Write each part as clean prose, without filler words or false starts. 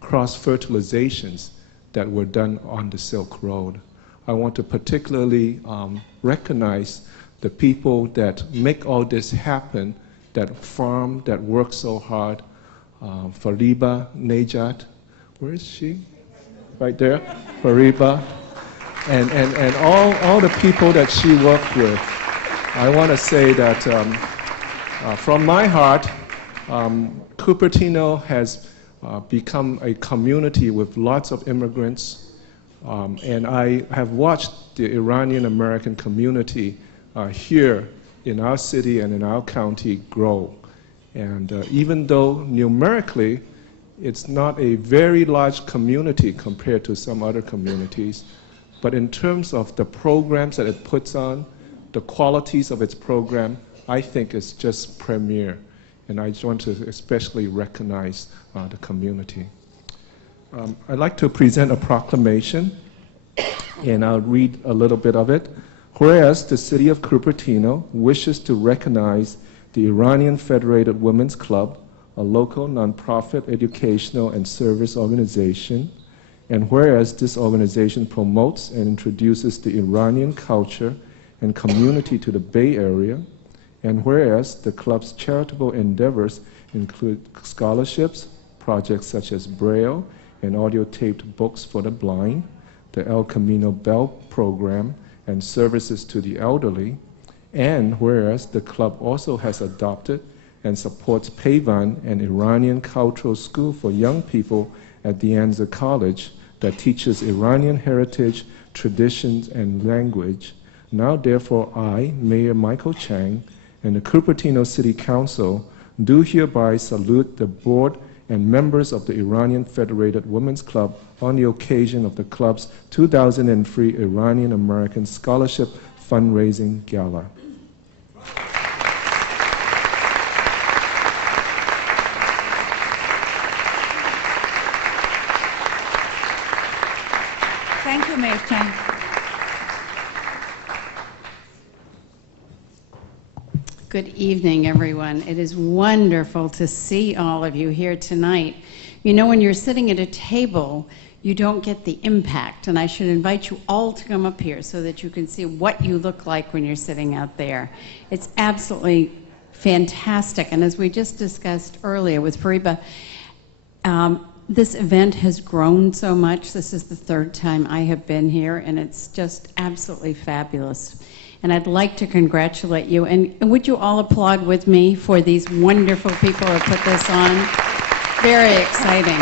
cross-fertilizations that were done on the Silk Road. I want to particularly recognize the people that make all this happen, that farm, that work so hard. Fariba Najat, where is she? Right there, Fariba. And all the people that she worked with. I want to say that from my heart, Cupertino has become a community with lots of immigrants, and I have watched the Iranian American community here in our city and in our county grow. And even though numerically it's not a very large community compared to some other communities, but in terms of the programs that it puts on, the qualities of its program, I think it's just premier. And I just want to especially recognize the community. I'd like to present a proclamation, and I'll read a little bit of it. Whereas the City of Cupertino wishes to recognize the Iranian Federated Women's Club, a local nonprofit educational and service organization, and whereas this organization promotes and introduces the Iranian culture and community to the Bay Area, and whereas the club's charitable endeavors include scholarships, projects such as Braille and audio-taped books for the blind, the El Camino Bell program, and services to the elderly, and whereas the club also has adopted and supports Pavan, an Iranian cultural school for young people at the Anza College that teaches Iranian heritage, traditions, and language. Now, therefore, I, Mayor Michael Chang, and the Cupertino City Council do hereby salute the board and members of the Iranian Federated Women's Club on the occasion of the club's 2003 Iranian American Scholarship Fundraising Gala. Thank you, Mayor Chang. Good evening, everyone. It is wonderful to see all of you here tonight. You know, when you're sitting at a table, you don't get the impact, and I should invite you all to come up here so that you can see what you look like when you're sitting out there. It's absolutely fantastic, and as we just discussed earlier with Fariba, this event has grown so much. This is the third time I have been here, and it's just absolutely fabulous. And I'd like to congratulate you. And would you all applaud with me for these wonderful people who put this on? Very exciting.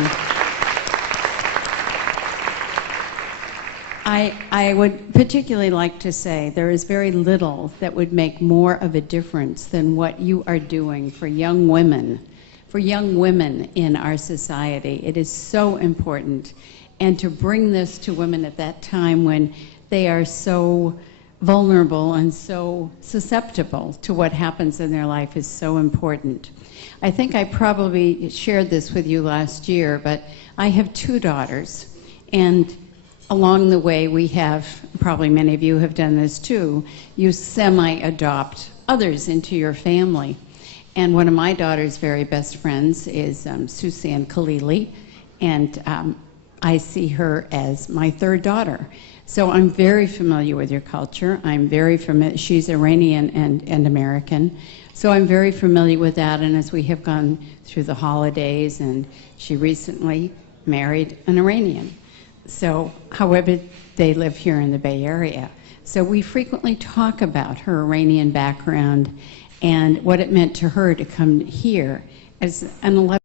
I would particularly like to say there is very little that would make more of a difference than what you are doing for young women in our society. It is so important. And to bring this to women at that time when they are so vulnerable and so susceptible to what happens in their life is so important. I think I probably shared this with you last year, but I have two daughters, and along the way we have, probably many of you have done this too, you semi-adopt others into your family. And one of my daughter's very best friends is Susan Khalili, and I see her as my third daughter. So I'm very familiar with your culture. I'm very familiar. She's Iranian and American. So I'm very familiar with that. And as we have gone through the holidays, and she recently married an Iranian. So, however, they live here in the Bay Area. So we frequently talk about her Iranian background and what it meant to her to come here as an 11